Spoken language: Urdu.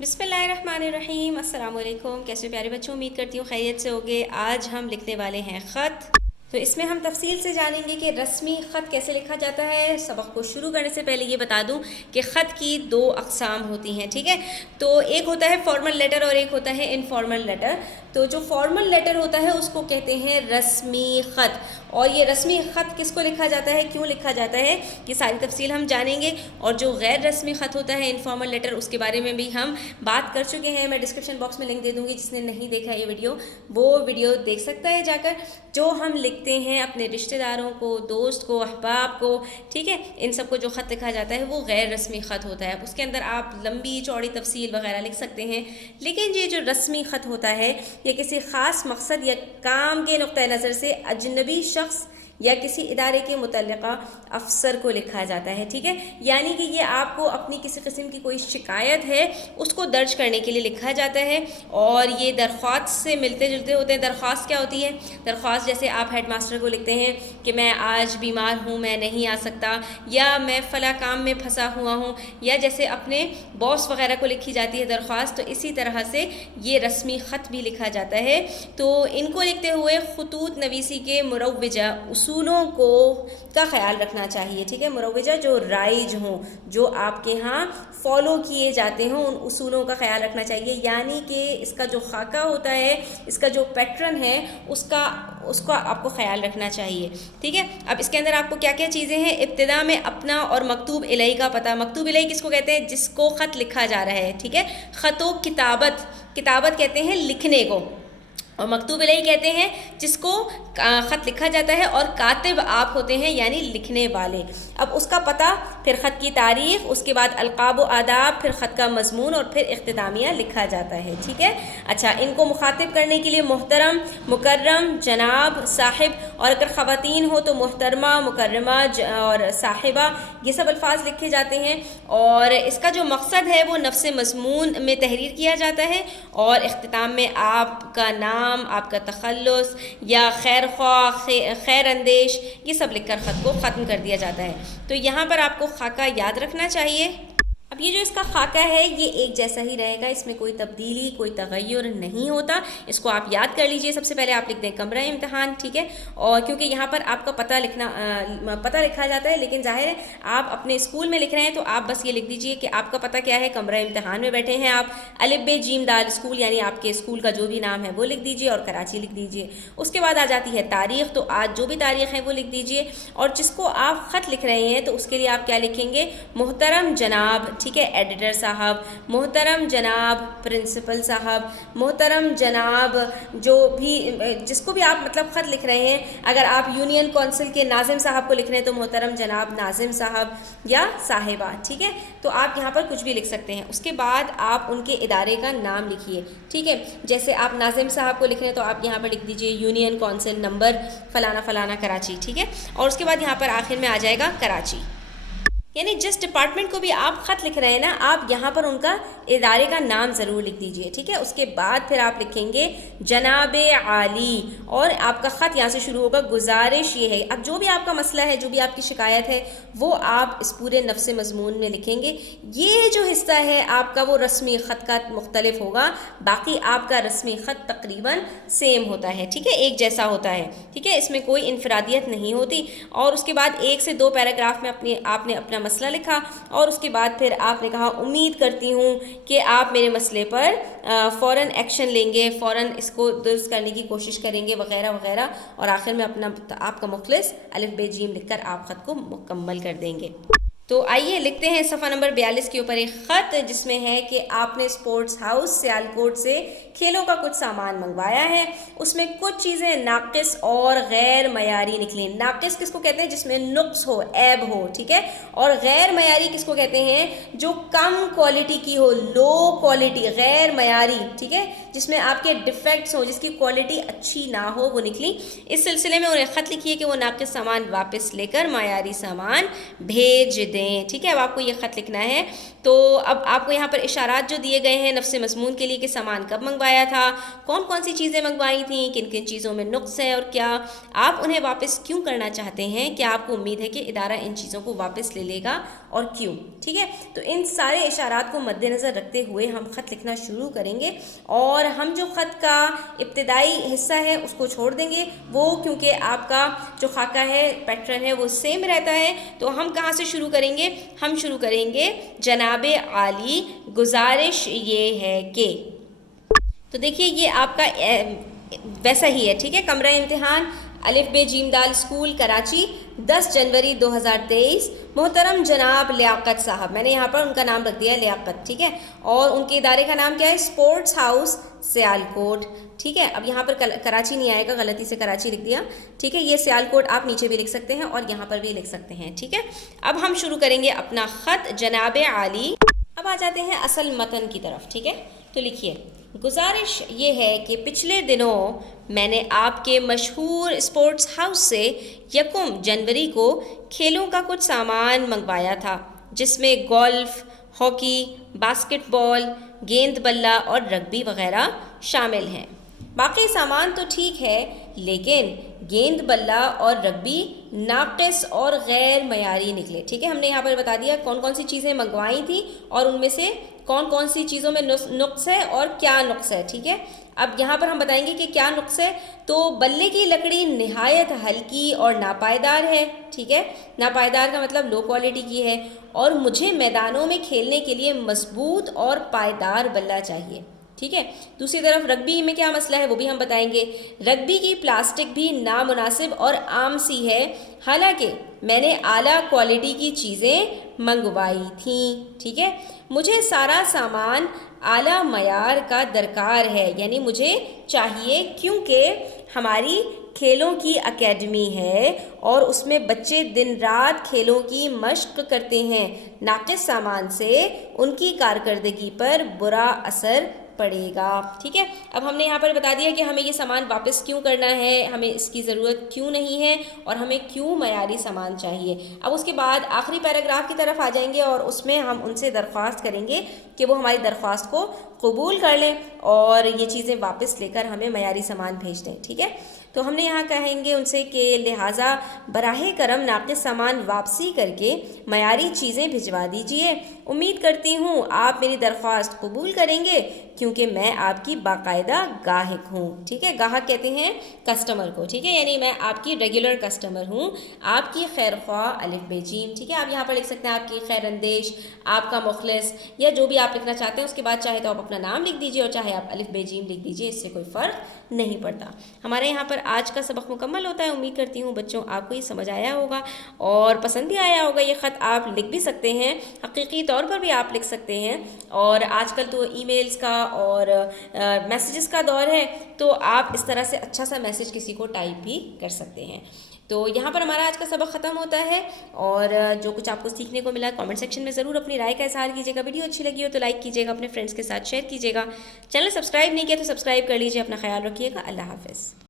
بسم اللہ الرحمن الرحیم، السلام علیکم۔ کیسے پیارے بچوں، امید کرتی ہوں خیریت سے ہوگے۔ آج ہم لکھنے والے ہیں خط۔ تو اس میں ہم تفصیل سے جانیں گے کہ رسمی خط کیسے لکھا جاتا ہے۔ سبق کو شروع کرنے سے پہلے یہ بتا دوں کہ خط کی دو اقسام ہوتی ہیں، ٹھیک ہے۔ تو ایک ہوتا ہے فارمل لیٹر اور ایک ہوتا ہے انفارمل لیٹر۔ تو جو فارمل لیٹر ہوتا ہے اس کو کہتے ہیں رسمی خط، اور یہ رسمی خط کس کو لکھا جاتا ہے، کیوں لکھا جاتا ہے، یہ ساری تفصیل ہم جانیں گے۔ اور جو غیر رسمی خط ہوتا ہے انفارمل لیٹر، اس کے بارے میں بھی ہم بات کر چکے ہیں۔ میں ڈسکرپشن باکس میں لنک دے دوں گی، جس نے نہیں دیکھا یہ ویڈیو وہ ویڈیو دیکھ سکتا ہے جا کر۔ جو ہم لکھتے ہیں اپنے رشتہ داروں کو، دوست کو، احباب کو، ٹھیک ہے، ان سب کو جو خط لکھا جاتا ہے وہ غیر رسمی خط ہوتا ہے۔ اس کے اندر آپ لمبی چوڑی تفصیل وغیرہ لکھ سکتے ہیں، لیکن یہ جو رسمی خط ہوتا ہے یہ کسی خاص مقصد یا کام کے نقطہ نظر سے اجنبی شخص یا کسی ادارے کے متعلقہ افسر کو لکھا جاتا ہے، ٹھیک ہے۔ یعنی کہ یہ آپ کو اپنی کسی قسم کی کوئی شکایت ہے اس کو درج کرنے کے لیے لکھا جاتا ہے، اور یہ درخواست سے ملتے جلتے ہوتے ہیں۔ درخواست کیا ہوتی ہے؟ درخواست جیسے آپ ہیڈ ماسٹر کو لکھتے ہیں کہ میں آج بیمار ہوں، میں نہیں آ سکتا، یا میں فلاں کام میں پھنسا ہوا ہوں، یا جیسے اپنے باس وغیرہ کو لکھی جاتی ہے درخواست، تو اسی طرح سے یہ رسمی خط بھی لکھا جاتا ہے۔ تو ان کو لکھتے ہوئے خطوط نویسی کے مروجہ اصولوں کا خیال رکھنا چاہیے، ٹھیک ہے۔ مروجہ جو رائج ہوں، جو آپ کے ہاں فالو کیے جاتے ہوں، ان اصولوں کا خیال رکھنا چاہیے۔ یعنی کہ اس کا جو خاکہ ہوتا ہے، اس کا جو پیٹرن ہے، اس کا آپ کو خیال رکھنا چاہیے، ٹھیک ہے۔ اب اس کے اندر آپ کو کیا کیا چیزیں ہیں؟ ابتدا میں اپنا اور مکتوب الیہ کا پتہ۔ مکتوب الیہ کس کو کہتے ہیں؟ جس کو خط لکھا جا رہا ہے، ٹھیک ہے۔ خط و کتابت، کتابت کہتے ہیں لکھنے کو، اور مکتوب الیہ کہتے ہیں جس کو خط لکھا جاتا ہے، اور کاتب آپ ہوتے ہیں یعنی لکھنے والے۔ اب اس کا پتہ، پھر خط کی تاریخ، اس کے بعد القاب و آداب، پھر خط کا مضمون، اور پھر اختتامیہ لکھا جاتا ہے، ٹھیک ہے۔ اچھا، ان کو مخاطب کرنے کے لیے محترم، مکرم، جناب، صاحب، اور اگر خواتین ہو تو محترمہ، مکرمہ اور صاحبہ، یہ سب الفاظ لکھے جاتے ہیں۔ اور اس کا جو مقصد ہے وہ نفس مضمون میں تحریر کیا جاتا ہے، اور اختتام میں آپ کا نام، آپ کا تخلص یا خیر خواہ، خیر اندیش، یہ سب لکھ کر خط کو ختم کر دیا جاتا ہے۔ تو یہاں پر آپ کو خاکہ یاد رکھنا چاہیے۔ اب یہ جو اس کا خاکہ ہے یہ ایک جیسا ہی رہے گا، اس میں کوئی تبدیلی، کوئی تغیر نہیں ہوتا۔ اس کو آپ یاد کر لیجئے۔ سب سے پہلے آپ لکھ دیں کمرہ امتحان، ٹھیک ہے۔ اور کیونکہ یہاں پر آپ کا پتہ لکھا جاتا ہے، لیکن ظاہر ہے آپ اپنے اسکول میں لکھ رہے ہیں تو آپ بس یہ لکھ دیجئے کہ آپ کا پتہ کیا ہے، کمرہ امتحان میں بیٹھے ہیں آپ، الف ب ج د اسکول، یعنی آپ کے اسکول کا جو بھی نام ہے وہ لکھ دیجئے، اور کراچی لکھ دیجئے۔ اس کے بعد آ جاتی ہے تاریخ، تو آج جو بھی تاریخ ہے وہ لکھ دیجئے۔ اور جس کو آپ خط لکھ رہے ہیں تو اس کے لیے آپ کیا لکھیں گے؟ محترم جناب، ٹھیک ہے، ایڈیٹر صاحب، محترم جناب پرنسپل صاحب، محترم جناب جو بھی، جس کو بھی آپ مطلب خط لکھ رہے ہیں۔ اگر آپ یونین کونسل کے ناظم صاحب کو لکھ رہے ہیں تو محترم جناب ناظم صاحب یا صاحبہ، ٹھیک ہے۔ تو آپ یہاں پر کچھ بھی لکھ سکتے ہیں۔ اس کے بعد آپ ان کے ادارے کا نام لکھیے، ٹھیک ہے۔ جیسے آپ ناظم صاحب کو لکھ رہے ہیں تو آپ یہاں پر لکھ دیجئے یونین کونسل نمبر فلانا فلانا کراچی، ٹھیک ہے۔ اور اس کے بعد یہاں پر آخر میں آ جائے گا کراچی، یعنی جس ڈپارٹمنٹ کو بھی آپ خط لکھ رہے ہیں نا، آپ یہاں پر ان کا ادارے کا نام ضرور لکھ دیجئے، ٹھیک ہے۔ اس کے بعد پھر آپ لکھیں گے جناب عالی، اور آپ کا خط یہاں سے شروع ہوگا۔ گزارش یہ ہے، اب جو بھی آپ کا مسئلہ ہے، جو بھی آپ کی شکایت ہے، وہ آپ اس پورے نفس مضمون میں لکھیں گے۔ یہ جو حصہ ہے آپ کا وہ رسمی خط کا مختلف ہوگا، باقی آپ کا رسمی خط تقریباً سیم ہوتا ہے، ٹھیک ہے، ایک جیسا ہوتا ہے، ٹھیک ہے۔ اس میں کوئی انفرادیت نہیں ہوتی۔ اور اس کے بعد 1 سے 2 پیراگراف میں آپ نے اپنا مسئلہ لکھا، اور اس کے بعد پھر آپ نے کہا امید کرتی ہوں کہ آپ میرے مسئلے پر فوراً ایکشن لیں گے، فوراً اس کو درست کرنے کی کوشش کریں گے، وغیرہ وغیرہ، اور آخر میں آپ کا مخلص الف ب ج لکھ کر آپ خط کو مکمل کر دیں گے۔ تو آئیے لکھتے ہیں صفحہ نمبر 42 کے اوپر ایک خط، جس میں ہے کہ آپ نے اسپورٹس ہاؤس سیالکوٹ سے کھیلوں کا کچھ سامان منگوایا ہے، اس میں کچھ چیزیں ناقص اور غیر معیاری نکلیں۔ ناقص کس کو کہتے ہیں؟ جس میں نقص ہو، عیب ہو، ٹھیک ہے۔ اور غیر معیاری کس کو کہتے ہیں؟ جو کم کوالٹی کی ہو، لو کوالٹی، غیر معیاری، ٹھیک ہے، جس میں آپ کے ڈیفیکٹس ہوں، جس کی کوالٹی اچھی نہ ہو، وہ نکلی۔ اس سلسلے میں انہیں خط لکھیے کہ وہ ناقص سامان واپس لے کر معیاری سامان بھیج دیں۔ دیں. ٹھیک ہے, اب آپ کو یہ خط لکھنا ہے. تو اب آپ کو یہاں پر اشارات جو دیے گئے ہیں نفس مضمون کے لیے کہ سامان کب منگوایا تھا, کون کون سی چیزیں منگوائی تھیں, کن کن چیزوں میں نقص ہے اور کیا آپ انہیں واپس کیوں کرنا چاہتے ہیں, کیا آپ کو امید ہے کہ ادارہ ان چیزوں کو واپس لے لے گا اور کیوں. ٹھیک ہے, تو ان سارے اشارات کو مد نظر رکھتے ہوئے ہم خط لکھنا شروع کریں گے, اور ہم جو خط کا ابتدائی حصہ ہے اس کو چھوڑ دیں گے. وہ کیونکہ آپ کا جو خاکہ ہے پیٹرن ہے وہ سیم رہتا ہے, تو ہم کہاں سے شروع کریں گے, ہم شروع کریں گے جناب عالی گزارش یہ ہے کہ. تو دیکھیے یہ آپ کا ویسا ہی ہے. ٹھیک ہے, کمرہ امتحان الف ب ج د اسکول کراچی 10 جنوری 2023. محترم جناب لیاقت صاحب, میں نے یہاں پر ان کا نام رکھ دیا ہے لیاقت. ٹھیک ہے, اور ان کے ادارے کا نام کیا ہے, اسپورٹس ہاؤس سیالکوٹ. ٹھیک ہے, اب یہاں پر کراچی نہیں آئے گا, غلطی سے کراچی لکھ دیا. ٹھیک ہے, یہ سیالکوٹ آپ نیچے بھی لکھ سکتے ہیں اور یہاں پر بھی لکھ سکتے ہیں. ٹھیک ہے, اب ہم شروع کریں گے اپنا خط جناب عالی. اب آ جاتے ہیں اصل متن کی طرف. ٹھیک ہے, تو لکھیے گزارش یہ ہے کہ پچھلے دنوں میں نے آپ کے مشہور اسپورٹس ہاؤس سے 1 جنوری کو کھیلوں کا کچھ سامان منگوایا تھا, جس میں گولف, ہاکی, باسکٹ بال, گیند بلہ اور رگبی وغیرہ شامل ہیں. باقی سامان تو ٹھیک ہے, لیکن گیند بلہ اور رگبی ناقص اور غیر معیاری نکلے. ٹھیک ہے, ہم نے یہاں پر بتا دیا کون کون سی چیزیں منگوائی تھیں اور ان میں سے کون کون سی چیزوں میں نقص ہے اور کیا نقص ہے. ٹھیک ہے, اب یہاں پر ہم بتائیں گے کہ کیا نقص ہے. تو بلے کی لکڑی نہایت ہلکی اور ناپائیدار ہے. ٹھیک ہے, ناپائیدار کا مطلب لو کوالٹی کی ہے, اور مجھے میدانوں میں کھیلنے کے لیے مضبوط اور پائیدار بلہ چاہیے. ٹھیک ہے, دوسری طرف رگبی میں کیا مسئلہ ہے وہ بھی ہم بتائیں گے. رگبی کی پلاسٹک بھی نامناسب اور عام سی ہے, حالانکہ میں نے اعلیٰ کوالٹی کی چیزیں منگوائی تھیں. ٹھیک ہے, مجھے سارا سامان اعلیٰ معیار کا درکار ہے, یعنی مجھے چاہیے کیونکہ ہماری کھیلوں کی اکیڈمی ہے اور اس میں بچے دن رات کھیلوں کی مشق کرتے ہیں. ناقص سامان سے ان کی کارکردگی پر برا اثر پڑے گا. ٹھیک ہے, اب ہم نے یہاں پر بتا دیا کہ ہمیں یہ سامان واپس کیوں کرنا ہے, ہمیں اس کی ضرورت کیوں نہیں ہے اور ہمیں کیوں معیاری سامان چاہیے. اب اس کے بعد آخری پیراگراف کی طرف آ جائیں گے اور اس میں ہم ان سے درخواست کریں گے کہ وہ ہماری درخواست کو قبول کر لیں اور یہ چیزیں واپس لے کر ہمیں معیاری سامان بھیج دیں. ٹھیک ہے, تو ہم نے یہاں کہیں گے ان سے کہ لہٰذا براہ کرم ناقص سامان واپسی کر کے معیاری چیزیں بھجوا دیجیے. امید کرتی ہوں آپ میری درخواست قبول کریں گے کیونکہ میں آپ کی باقاعدہ گاہک ہوں. ٹھیک ہے, گاہک کہتے ہیں کسٹمر کو. ٹھیک ہے, یعنی میں آپ کی ریگولر کسٹمر ہوں, آپ کی خیر خواہ الف ب ج. ٹھیک ہے, آپ یہاں پر لکھ سکتے ہیں آپ کی خیر اندیش, آپ کا مخلص, یا جو بھی آپ لکھنا چاہتے ہیں. اس کے بعد چاہے تو آپ اپنا نام لکھ دیجیے اور چاہے آپ الف ب ج لکھ دیجیے, اس سے کوئی فرق نہیں پڑتا. ہمارے یہاں پر آج کا سبق مکمل ہوتا ہے. امید کرتی ہوں بچوں آپ کو یہ سمجھ آیا ہوگا اور پسند بھی آیا ہوگا. یہ خط آپ لکھ بھی سکتے ہیں, حقیقی طور پر بھی آپ لکھ سکتے ہیں, اور آج کل تو ای میلز کا اور میسیجز کا دور ہے, تو آپ اس طرح سے اچھا سا میسیج کسی کو ٹائپ بھی کر سکتے ہیں. تو یہاں پر ہمارا آج کا سبق ختم ہوتا ہے, اور جو کچھ آپ کو سیکھنے کو ملا کامنٹ سیکشن میں ضرور اپنی رائے کا اظہار کیجیے گا. ویڈیو اچھی لگی ہو تو لائک کیجیے گا, اپنے فرینڈس کے ساتھ شیئر کیجیے گا. چینل سبسکرائب نہیں کیا تو سبسکرائب کر لیجیے. اپنا خیال رکھیے گا. اللہ حافظ.